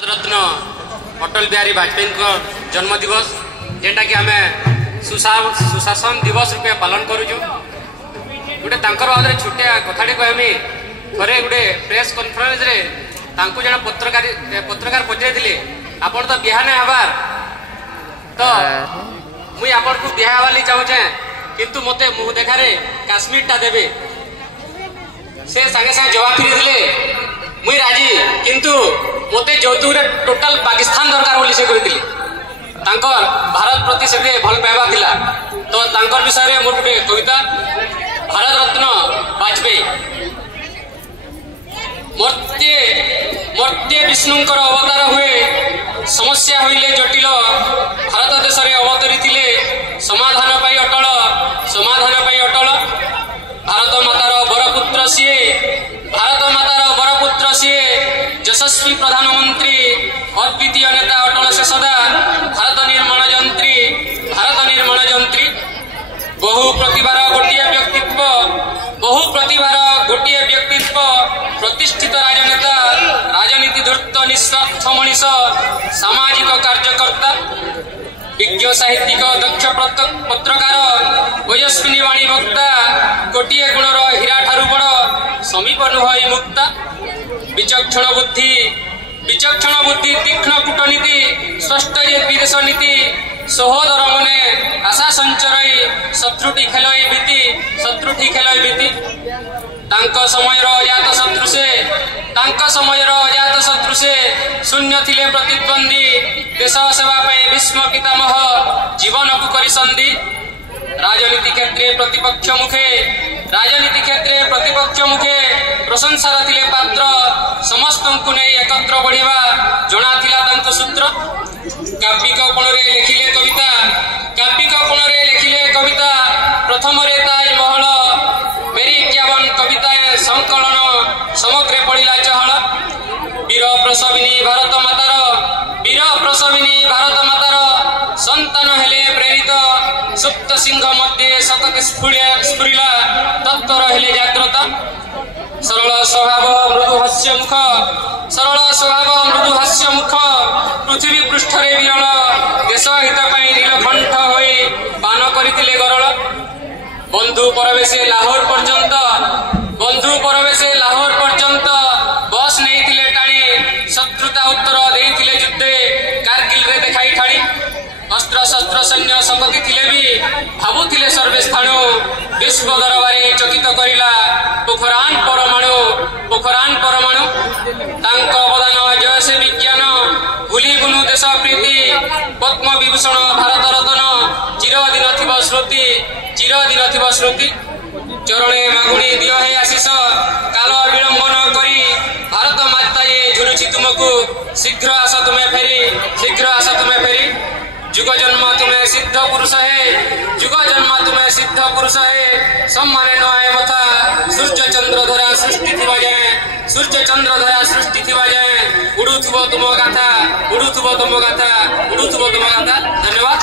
रत्न अटल बिहारी वाजपेयी जन्म दिवस जेटा कि आम सुशासन दिवस रूपे पालन करुचु गोटे छोटिया कथाटी कहमी थे गोटे प्रेस कॉन्फ्रेंस रे जन पत्रकार पचारे आपण तो बिहा नहीं हबार तो मुई आपण को बिहा हवाली चाहूचे किंतु मते मुह देखारे काश्मीर टा देबे से संगे संगे जवाब फिरी मुई राजी किंतु मते जौतुक टोटाल पाकिस्तान दरकार बोली से कहितली तांकर भारत प्रति से भल पाइबा थिला तो तांकर विषय रे मोर गुटे कविता भारत रत्न वाजपेयी मर्त्य विष्णुंकर अवतार हुए समस्या होइले जटिल भारत देश रे अवतरी थिले समाधान पाई अटल भारत मातार बरपुत्र सीए यशस्वी प्रधानमंत्री अद्वितीय नेता अटल से सदा भारत निर्माण जंत्री बहु प्रतिभार गोटे व्यक्तित्व प्रतिष्ठित राजनेता राजनीति धूर्त निस्वार्थ मनीष सामाजिक कार्यकर्ता विज्ञ साहित्यिक दक्ष पत्रकार ओजस्विनी वाणी वक्ता गोटे गुणर हीरा ठारू बड़ समीप नुह मुक्ता विचक्षण बुद्धि तीक्ष्ण कूटनीति स्पष्ट विदेश नीति सहोदर मने आशा संचरई शत्रुटी खेलई भीति तांको समयर अजात शत्रु से शून्य थिले प्रतिद्वंदी देश सेवा पे भीष्म पितामह जीवन को करी संधि राजनीति क्षेत्रे प्रतिपक्ष मुखे प्रशंसार थिले पात्र समस्त को नहीं एकत्र बढ़िबा जणा थिला तांको सूत्र काव्यिक कोणरे लिखिले कविता प्रथम रे ताजमहल मेरी 51 कविताएं संकलन समग्रे पड़िला चहल वीर प्रसविनी भारत मातार संतान हेले प्रेरित सुप्त सिंह मध्य शतक स्फुरिला तत्पर हेले जाग्रत सरल स्वभाव मृदु हास्य मुख पृथ्वी पृष्ठ रे विरल देश हित पई नीलकंठ होई पान करितिले गरल बंधु परवेशे लाहौर पर्यंत बस नहीं टाणी शत्रुता उत्तर देइतिले युद्धे कारगिल रे देखाई ठाणी अस्त्र शस्त्र सैन्य संगति थिले भी भाबुथिले सर्वे स्थाणु विश्व दरबारे चकित करिला पोखरान परमाणु तांक अवदान जय से विज्ञान भूली गुनु देश प्रीति पद्म विभूषण भारत रत्न चिरदिन थिब श्रुति चरणे मागुणी दिय हे आशीष काल विलंबन करी भारत माता ये झुलुछि तुमको शीघ्र आस तुम्हें फेरी जुग जन्म तुम्हें सिद्ध पुरुष है सम्माने नए मथा सूर्य चंद्र धरा सृष्टि थिबा जाए उड़ुथुबो तुम गाथा धन्यवाद।